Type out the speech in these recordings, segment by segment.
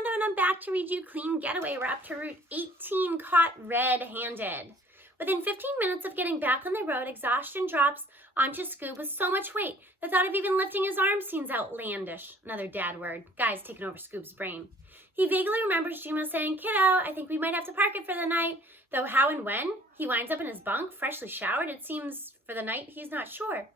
Mondo, and I'm back to read you Clean Getaway. We're up to Route 18, caught red-handed. Within 15 minutes of getting back on the road, exhaustion drops onto Scoob with so much weight, the thought of even lifting his arm seems outlandish. Another dad word. Guy's taking over Scoob's brain. He vaguely remembers G'ma saying, "Kiddo, I think we might have to park it for the night." Though how and when he winds up in his bunk, freshly showered, it seems for the night he's not sure.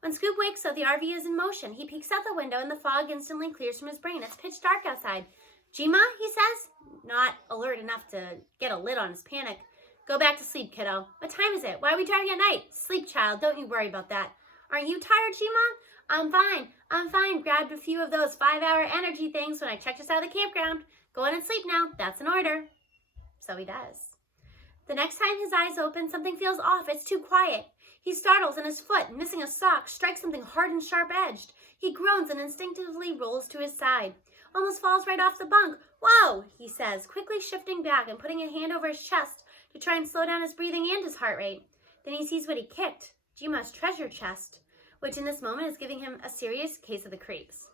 When Scoob wakes up, the RV is in motion. He peeks out the window and the fog instantly clears from his brain. It's pitch dark outside. "G'ma," he says, not alert enough to get a lid on his panic. "Go back to sleep, kiddo." "What time is it? Why are we driving at night?" "Sleep, child. Don't you worry about that." "Aren't you tired, G'ma?" I'm fine. Grabbed a few of those 5-hour energy things when I checked us out of the campground. Go in and sleep now. That's an order." So he does. The next time his eyes open, something feels off. It's too quiet. He startles and his foot, missing a sock, strikes something hard and sharp-edged. He groans and instinctively rolls to his side. Almost falls right off the bunk. "Whoa," he says, quickly shifting back and putting a hand over his chest to try and slow down his breathing and his heart rate. Then he sees what he kicked, G'ma's treasure chest, which in this moment is giving him a serious case of the creeps.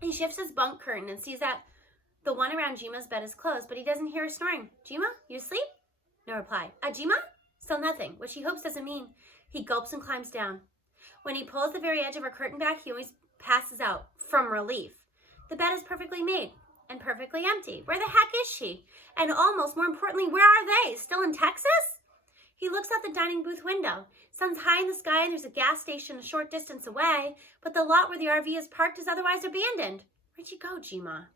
He shifts his bunk curtain and sees that the one around G'ma's bed is closed, but he doesn't hear her snoring. "G'ma, you asleep?" No reply. "G'ma?" Still nothing, which he hopes doesn't mean. He gulps and climbs down. When he pulls the very edge of her curtain back, he always passes out from relief. The bed is perfectly made and perfectly empty. Where the heck is she? And almost more importantly, where are they? Still in Texas? He looks out the dining booth window. Sun's high in the sky and there's a gas station a short distance away, but the lot where the RV is parked is otherwise abandoned. "Where'd you go, G'ma?"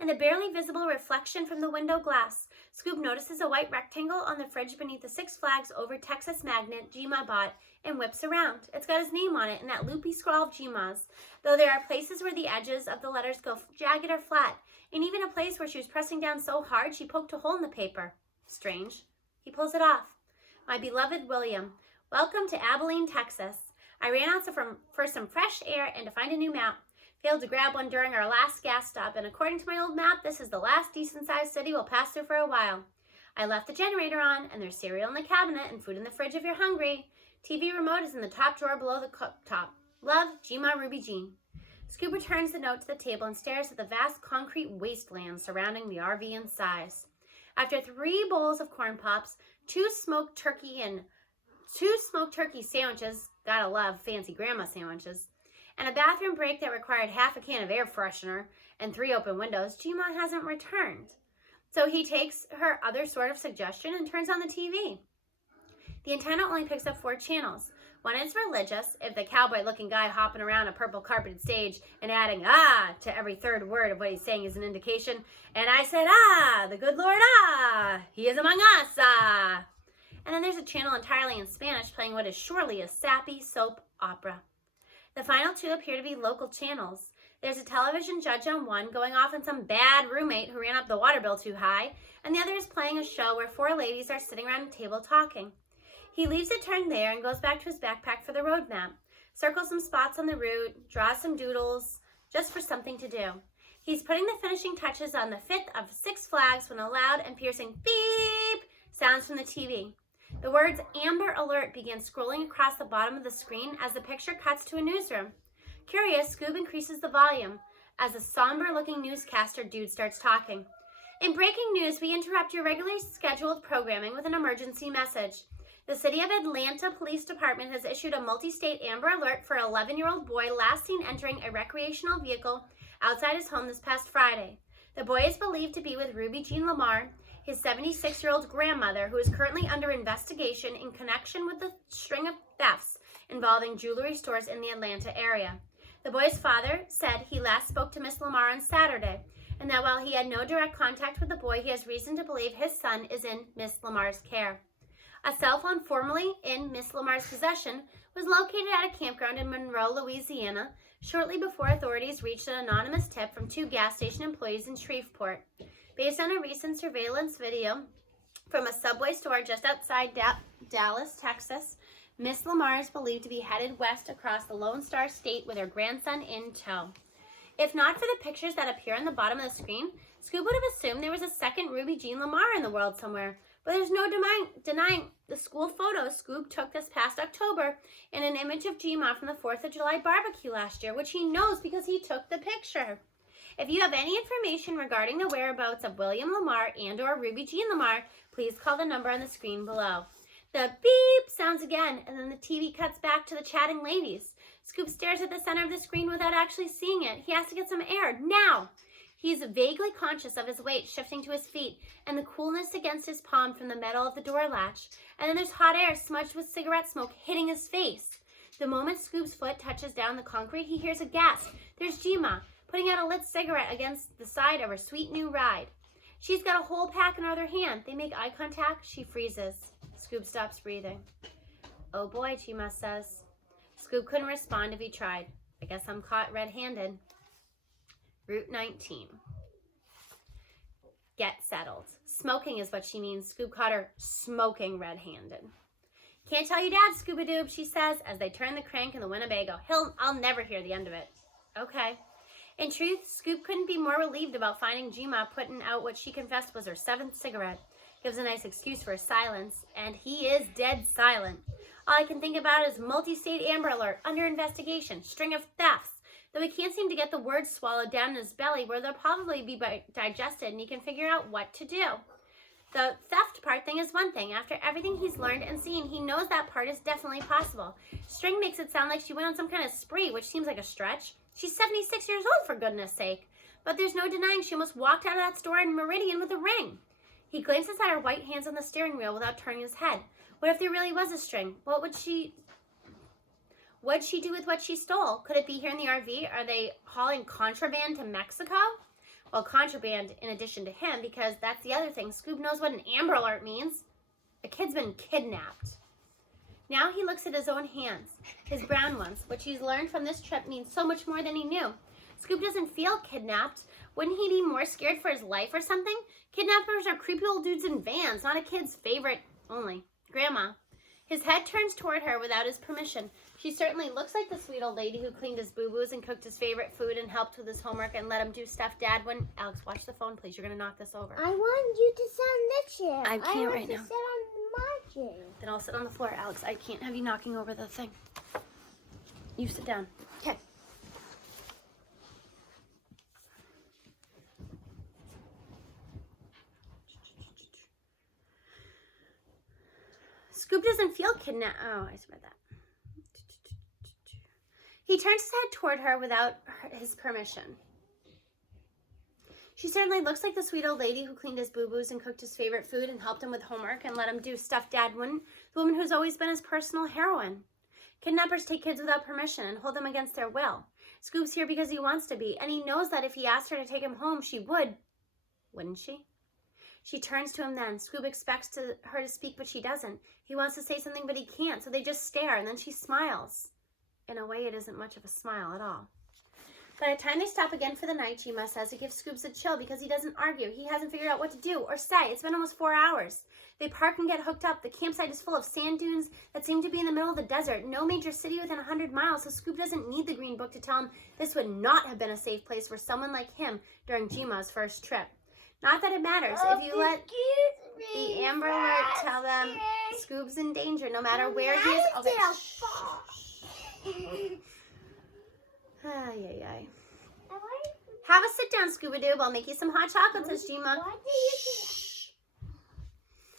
In the barely visible reflection from the window glass, Scoob notices a white rectangle on the fridge beneath the Six Flags over Texas magnet G'ma bought and whips around. It's got his name on it in that loopy scrawl of G'ma's, though there are places where the edges of the letters go jagged or flat, and even a place where she was pressing down so hard she poked a hole in the paper. Strange. He pulls it off. "My beloved William, welcome to Abilene, Texas. I ran out for some fresh air and to find a new map. Failed to grab one during our last gas stop, and according to my old map, this is the last decent-sized city we'll pass through for a while. I left the generator on, and there's cereal in the cabinet and food in the fridge if you're hungry. TV remote is in the top drawer below the cooktop. Love, G'ma, Ruby Jean." Scoob returns the note to the table and stares at the vast concrete wasteland surrounding the RV in size. After 3 bowls of corn pops, 2 smoked turkey sandwiches, gotta love fancy grandma sandwiches, and a bathroom break that required half a can of air freshener and 3 open windows, G'ma hasn't returned. So he takes her other sort of suggestion and turns on the TV. The antenna only picks up 4 channels. One is religious, if the cowboy-looking guy hopping around a purple carpeted stage and adding "ah" to every third word of what he's saying is an indication. "And I said, ah, the good Lord, ah, he is among us, ah." And then there's a channel entirely in Spanish playing what is surely a sappy soap opera. The final 2 appear to be local channels. There's a television judge on one going off on some bad roommate who ran up the water bill too high, and the other is playing a show where 4 ladies are sitting around a table talking. He leaves it turned there and goes back to his backpack for the road map, circles some spots on the route, draws some doodles, just for something to do. He's putting the finishing touches on the 5th of Six Flags when a loud and piercing beep sounds from the TV. The words "Amber Alert" begin scrolling across the bottom of the screen as the picture cuts to a newsroom. Curious, Scoob increases the volume as a somber-looking newscaster dude starts talking. "In breaking news, we interrupt your regularly scheduled programming with an emergency message. The City of Atlanta Police Department has issued a multi-state Amber Alert for an 11-year-old boy last seen entering a recreational vehicle outside his home this past Friday. The boy is believed to be with Ruby Jean Lamar, his 76-year-old grandmother, who is currently under investigation in connection with the string of thefts involving jewelry stores in the Atlanta area. The boy's father said he last spoke to Miss Lamar on Saturday, and that while he had no direct contact with the boy, he has reason to believe his son is in Miss Lamar's care. A cell phone formerly in Miss Lamar's possession was located at a campground in Monroe, Louisiana, shortly before authorities reached an anonymous tip from 2 gas station employees in Shreveport. Based on a recent surveillance video from a Subway store just outside Dallas, Texas, Miss Lamar is believed to be headed west across the Lone Star State with her grandson in tow. If not for the pictures that appear on the bottom of the screen, Scoob would have assumed there was a second Ruby Jean Lamar in the world somewhere. But there's no denying the school photo Scoob took this past October in an image of G'ma from the 4th of July barbecue last year, which he knows because he took the picture. If you have any information regarding the whereabouts of William Lamar and or Ruby Jean Lamar, please call the number on the screen below. The beep sounds again, and then the TV cuts back to the chatting ladies. Scoop stares at the center of the screen without actually seeing it. He has to get some air, now! He's vaguely conscious of his weight shifting to his feet and the coolness against his palm from the metal of the door latch. And then there's hot air smudged with cigarette smoke hitting his face. The moment Scoop's foot touches down the concrete, he hears a gasp. There's G'ma, putting out a lit cigarette against the side of her sweet new ride. She's got a whole pack in her other hand. They make eye contact. She freezes. Scoop stops breathing. Oh boy, G'ma says. Scoop couldn't respond if he tried. I guess I'm caught red-handed. Route 19. Get settled. Smoking is what she means. Scoop caught her smoking red-handed. Can't tell you, Dad, Scooby-Doob, she says, as they turn the crank in the Winnebago. I'll never hear the end of it. Okay. In truth, Scoop couldn't be more relieved about finding G'ma putting out what she confessed was her 7th cigarette. Gives a nice excuse for his silence, and he is dead silent. All I can think about is multi-state Amber Alert, under investigation, string of thefts. Though he can't seem to get the words swallowed down in his belly where they'll probably be digested and he can figure out what to do. The theft part thing is one thing. After everything he's learned and seen, he knows that part is definitely possible. String makes it sound like she went on some kind of spree, which seems like a stretch. She's 76 years old, for goodness sake. But there's no denying she almost walked out of that store in Meridian with a ring. He glances at her white hands on the steering wheel without turning his head. What if there really was a string? What'd she do with what she stole? Could it be here in the RV? Are they hauling contraband to Mexico? Well, contraband in addition to him, because that's the other thing. Scoop knows what an Amber Alert means. A kid's been kidnapped. Now he looks at his own hands, his brown ones, which he's learned from this trip means so much more than he knew. Scoop doesn't feel kidnapped. Wouldn't he be more scared for his life or something? Kidnappers are creepy old dudes in vans, not a kid's favorite only. Grandma. His head turns toward her without his permission. She certainly looks like the sweet old lady who cleaned his boo-boos and cooked his favorite food and helped with his homework and let him do stuff Dad wouldn't. Alex, watch the phone, please. You're going to knock this over. I want you to sit on this chair. I can't right now. I want to sit on my chair. Then I'll sit on the floor, Alex. I can't have you knocking over the thing. You sit down. Okay. Scoop doesn't feel kidnapped. Oh, I read that. He turns his head toward her without his permission. She certainly looks like the sweet old lady who cleaned his boo-boos and cooked his favorite food and helped him with homework and let him do stuff Dad wouldn't. The woman who's always been his personal heroine. Kidnappers take kids without permission and hold them against their will. Scoop's here because he wants to be, and he knows that if he asked her to take him home, she would. Wouldn't she? She turns to him then. Scoop expects her to speak, but she doesn't. He wants to say something, but he can't, so they just stare, and then she smiles. In a way, it isn't much of a smile at all. By the time they stop again for the night, G'ma says it gives Scoops a chill because he doesn't argue. He hasn't figured out what to do or say. It's been almost 4 hours. They park and get hooked up. The campsite is full of sand dunes that seem to be in the middle of the desert. No major city within 100 miles, so Scoop doesn't need the green book to tell him this would not have been a safe place for someone like him during G'ma's first trip. Not that it matters. If you let the Amber Alert tell them Scoop's in danger, no matter where he is. Okay. Ay, ay, ay. Have a sit down, Scooby-Doo. I'll make you some hot chocolate, says G'ma. Shh.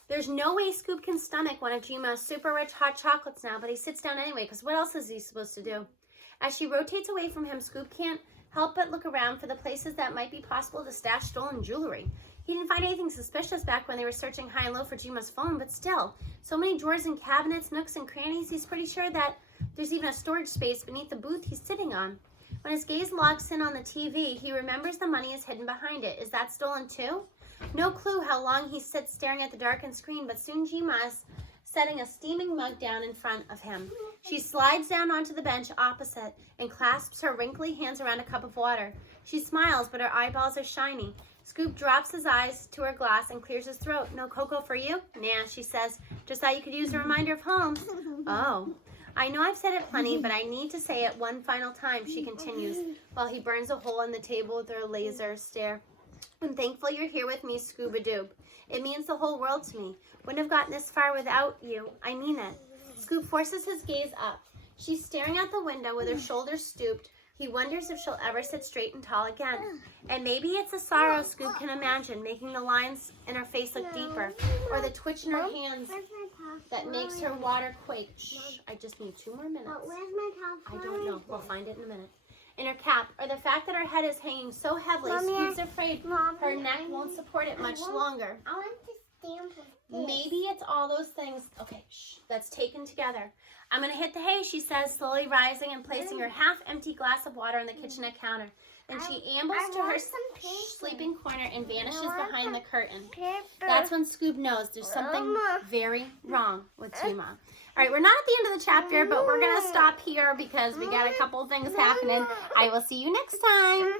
There's no way Scoop can stomach one of G'ma's super rich hot chocolates now, but he sits down anyway, because what else is he supposed to do? As she rotates away from him, Scoop can't help but look around for the places that might be possible to stash stolen jewelry. He didn't find anything suspicious back when they were searching high and low for G'ma's phone, but still, so many drawers and cabinets, nooks and crannies, he's pretty sure that there's even a storage space beneath the booth he's sitting on. When his gaze locks in on the TV, he remembers the money is hidden behind it. Is that stolen too? No clue how long he sits staring at the darkened screen, but soon G'ma is setting a steaming mug down in front of him. She slides down onto the bench opposite and clasps her wrinkly hands around a cup of water. She smiles, but her eyeballs are shiny. Scoop drops his eyes to her glass and clears his throat. No cocoa for you? Nah, she says. Just thought you could use a reminder of home. Oh. I know I've said it plenty, but I need to say it one final time, she continues, while he burns a hole in the table with her laser stare. I'm thankful you're here with me, Scooby-Doo. It means the whole world to me. Wouldn't have gotten this far without you. I mean it. Scoop forces his gaze up. She's staring out the window with her shoulders stooped, He wonders if she'll ever sit straight and tall again. And maybe it's a sorrow Scoob can imagine, making the lines in her face look deeper, or the twitch in her hands that makes her water quake. Shh, I just need 2 more minutes. But where's my top? I don't know. We'll find it in a minute. In her cap, or the fact that her head is hanging so heavily, Scoob's afraid her neck won't support it much longer. I want to stand with this. Maybe it's all those things. Okay, shh, that's taken together. I'm going to hit the hay, she says, slowly rising and placing her half-empty glass of water on the kitchenette counter. Then she ambles to her sleeping corner and vanishes behind the curtain. That's when Scoob knows there's something very wrong with G'ma. All right, we're not at the end of the chapter, but we're going to stop here because we got a couple things happening. I will see you next time.